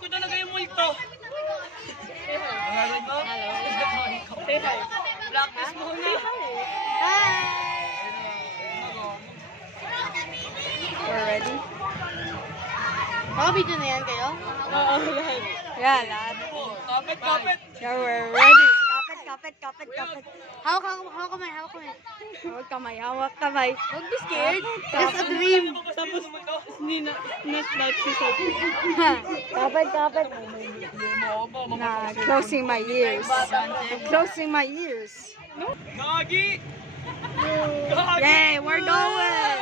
ko talaga yung multo. Hello. Practice muna. We're ready? Video na yan kayo? Oo, yan. Yan, lahat. Kapit. Yeah, we're ready. Kapit. Hawak kamay. Hawak kamay. Don't be scared. It's a dream. Tapos, Na-snipe si Sophie. Kapit. Nah, closing my ears. Gagi! Yay, we're going!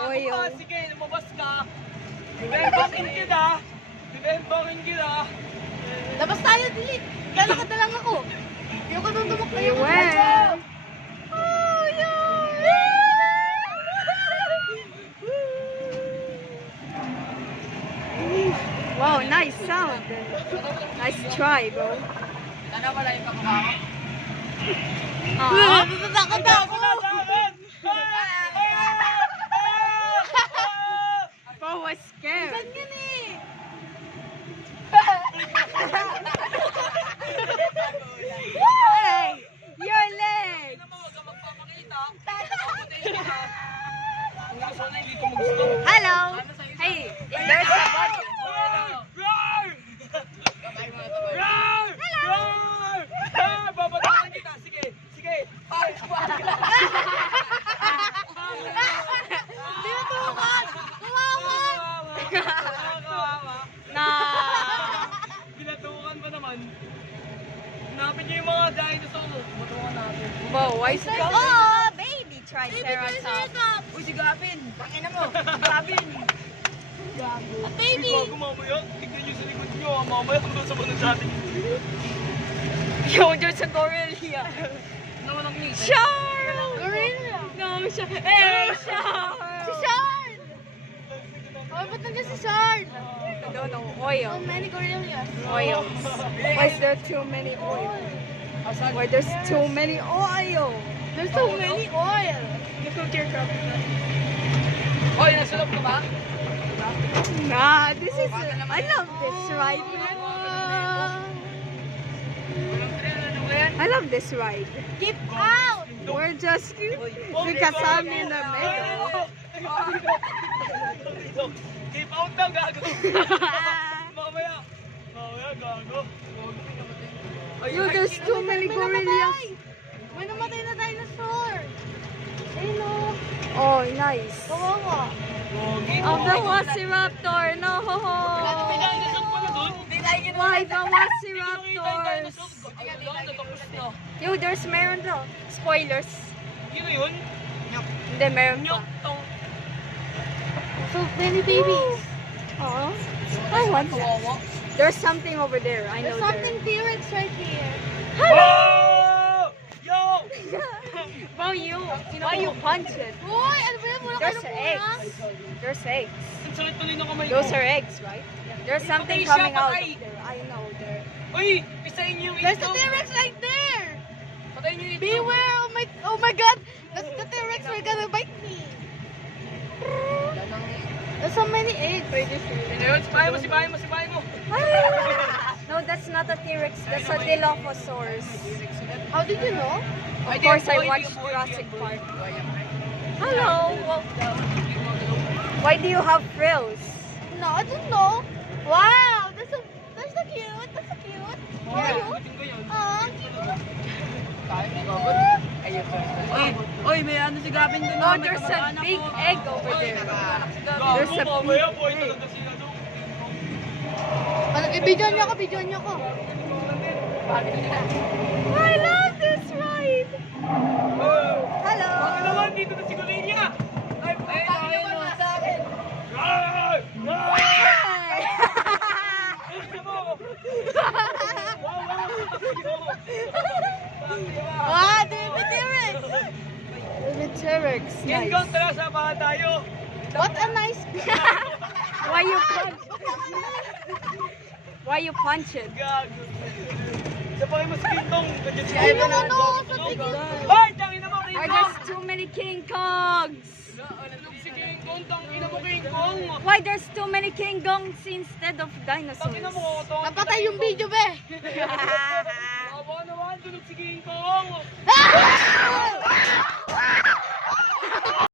Oyo. Sige, lumabas ka. Bibembakin kita. Labas tayo, delete. Lalakad na lang ako. Hindi ako nung tumakbo. Well. Wow, nice sound. Nice try, bro. Sana wala yung kamukha. Natatakot ako. Bro was scared. Ganyan eh. Hey, your leg. Huwag ka magpapakita. Sana hindi ko magusto. Hello. Hey, there's a body. Babatakan kita. Sige. Tinutukan. Kawawa. Nah. Pinatukan pa naman. Hanapin niyo yung mga dinosaur. Matukan natin. Whoa, why is it? Oh, baby triceratops. Uy, si Gapin. Tangina mo. Si Gapin. A baby. Bago mamaya, tignan niyo sa likod niyo. Mamaya hanggang sa mga natin. Yo, there's a gorilla. Naman ang ngita. Shark! Gorilla. No, shark. Hey, shark! Si Sean. Oh, ba't nandiyan si Sean? I don't know. So Oil. many gorillas. Oils. Why is there too many oil? Why there's too many oil? There's so many oil. Oy, nasulog ka ba? Nah, this is. I love this ride, man. I love this ride. Keep out. We're just because I'm in the middle. Keep out daw, gago. Mamaya, gago. Yo, there's too many gorillas. May namatay na dinosaur. Ayun o. Oh, nice. Kawawa. Of the Velociraptor, no. May dinosaur pala dun. Why the Velociraptors? Yo, there's meron daw. Spoilers. Yun na yun. Hindi, meron pa. Nyok. Tong. So many babies. Oh, I want that. There's something over there. I know There's something T-Rex right here. Oh! Yo! Bro, why you punch it? Boy, ano ba yan? Wala kayo There's ng eggs. There's eggs. Ang sakit tuloy ng kamay ko. Those are eggs, right? There's something Patay siya, coming out of patay. there. I know there. Uy! Pisahin niyo yung There's the ito. T-Rex right there. Patayin niyo ito. Beware! Oh my God! That's the T-Rex. We're gonna bite me. There's so many eggs. Yun na yun. Sipahin mo. No, that's not a T-Rex. That's a Dilophosaurus. How did you know? Of course, I watched Jurassic Park. Hello. Why do you have frills? No, I don't know. Wow, that's so cute. That's so cute. How are you? Cute. Uy, may ano si Gavin dun. Oh, there's a big egg over there. There's a big egg. Ano, i-video niyo ako. I love this ride. Hello. Bakit naman dito na si Gorilla? Ay, naman sa akin. Wow, baby T-Rex. The T-Rex. Yan Nice. kong tara sa baha tayo. What a nice... Why you punch? Why you punch it? Gago. Sa pa kayo mas kintong. Ano, sa tigil. Hoy, tangin na mo, King Are Kong. there too many King Kongs? Si King Kong, tangin na mo, King King Kong. Why there's too many King Kongs instead of dinosaurs? Tangina mo, Napatay yung video, be. Baba naman, tulog si King Kong.